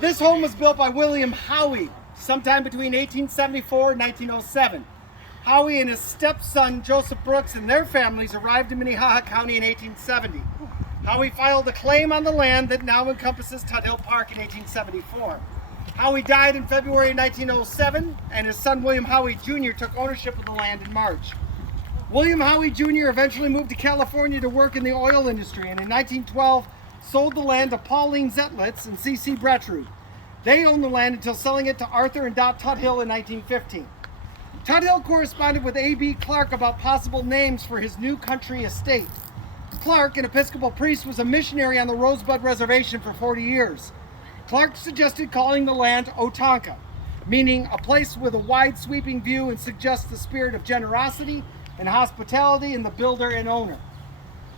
This home was built by William Howie sometime between 1874 and 1907. Howie and his stepson Joseph Brooks and their families arrived in Minnehaha County in 1870. Howie filed a claim on the land that now encompasses Tuthill Park in 1874. Howie died in February 1907, and his son William Howie Jr. took ownership of the land in March. William Howie Jr. eventually moved to California to work in the oil industry, and in 1912 sold the land to Pauline Zetlitz and C.C. Bretrud. They owned the land until selling it to Arthur and Dot Tuthill in 1915. Tuthill corresponded with A.B. Clark about possible names for his new country estate. Clark, an Episcopal priest, was a missionary on the Rosebud Reservation for 40 years. Clark suggested calling the land Otonka, meaning a place with a wide sweeping view, and suggests the spirit of generosity and hospitality in the builder and owner.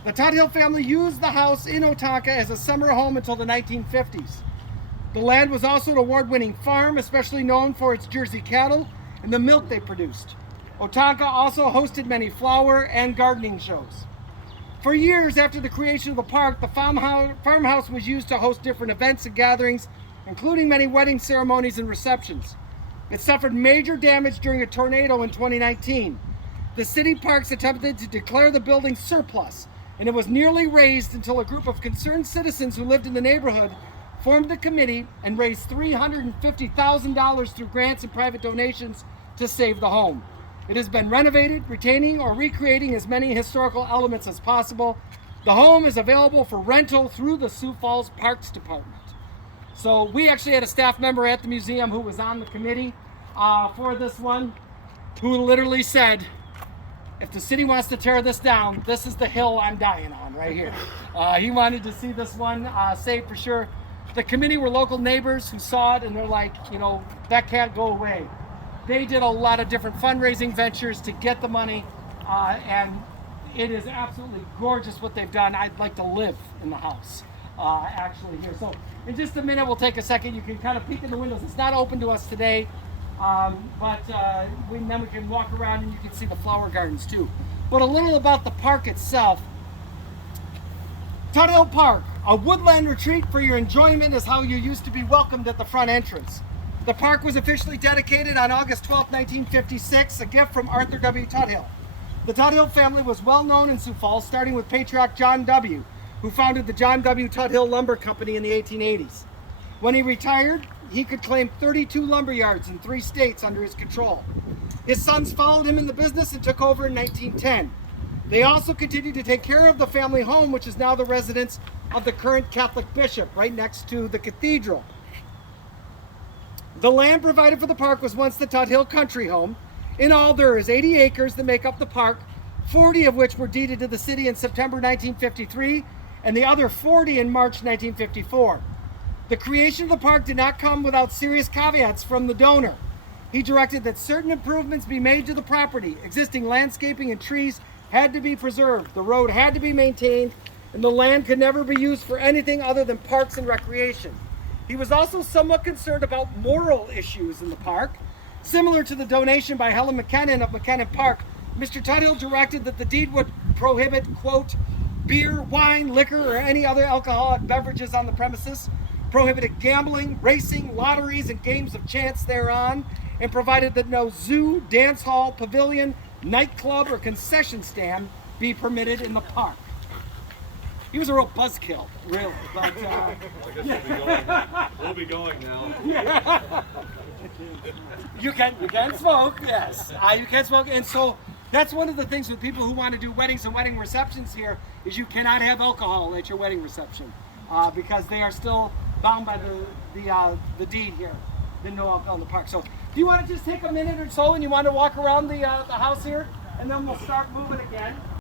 The Tuthill family used the house in Otonka as a summer home until the 1950s. The land was also an award-winning farm, especially known for its Jersey cattle and the milk they produced. Otonka also hosted many flower and gardening shows. For years after the creation of the park, the farmhouse was used to host different events and gatherings, including many wedding ceremonies and receptions. It suffered major damage during a tornado in 2019. The city parks attempted to declare the building surplus, and it was nearly razed until a group of concerned citizens who lived in the neighborhood formed a committee and raised $350,000 through grants and private donations to save the home. It has been renovated, retaining or recreating as many historical elements as possible. The home is available for rental through the Sioux Falls Parks Department. So we actually had a staff member at the museum who was on the committee for this one, who literally said, if the city wants to tear this down, this is the hill I'm dying on right here. He wanted to see this one saved for sure. The committee were local neighbors who saw it, and they're like, you know, that can't go away. They did a lot of different fundraising ventures to get the money, and it is absolutely gorgeous what they've done. I'd like to live in the house, actually, here. So in just a minute, we'll take a second. You can kind of peek in the windows. It's not open to us today, but then we can walk around and you can see the flower gardens too. But a little about the park itself. Tuthill Park, a woodland retreat for your enjoyment, is how you used to be welcomed at the front entrance. The park was officially dedicated on August 12, 1956, a gift from Arthur W. Tuthill. The Tuthill family was well known in Sioux Falls, starting with patriarch John W., who founded the John W. Tuthill Lumber Company in the 1880s. When he retired, he could claim 32 lumber yards in 3 states under his control. His sons followed him in the business and took over in 1910. They also continued to take care of the family home, which is now the residence of the current Catholic bishop, right next to the cathedral. The land provided for the park was once the Tuthill Country Home. In all, there is 80 acres that make up the park, 40 of which were deeded to the city in September 1953, and the other 40 in March 1954. The creation of the park did not come without serious caveats from the donor. He directed that certain improvements be made to the property. Existing landscaping and trees had to be preserved, the road had to be maintained, and the land could never be used for anything other than parks and recreation. He was also somewhat concerned about moral issues in the park. Similar to the donation by Helen McKinnon of McKinnon Park, Mr. Tuthill directed that the deed would prohibit, quote, beer, wine, liquor, or any other alcoholic beverages on the premises, prohibited gambling, racing, lotteries, and games of chance thereon, and provided that no zoo, dance hall, pavilion, nightclub, or concession stand be permitted in the park. He was a real buzzkill, really. But, I guess we'll be going now. Yeah. You can smoke, yes. You can smoke, and so that's one of the things with people who want to do weddings and wedding receptions here is you cannot have alcohol at your wedding reception because they are still bound by the deed here. Didn't know alcohol in the park. So, do you want to just take a minute or so and you want to walk around the house here, and then we'll start moving again.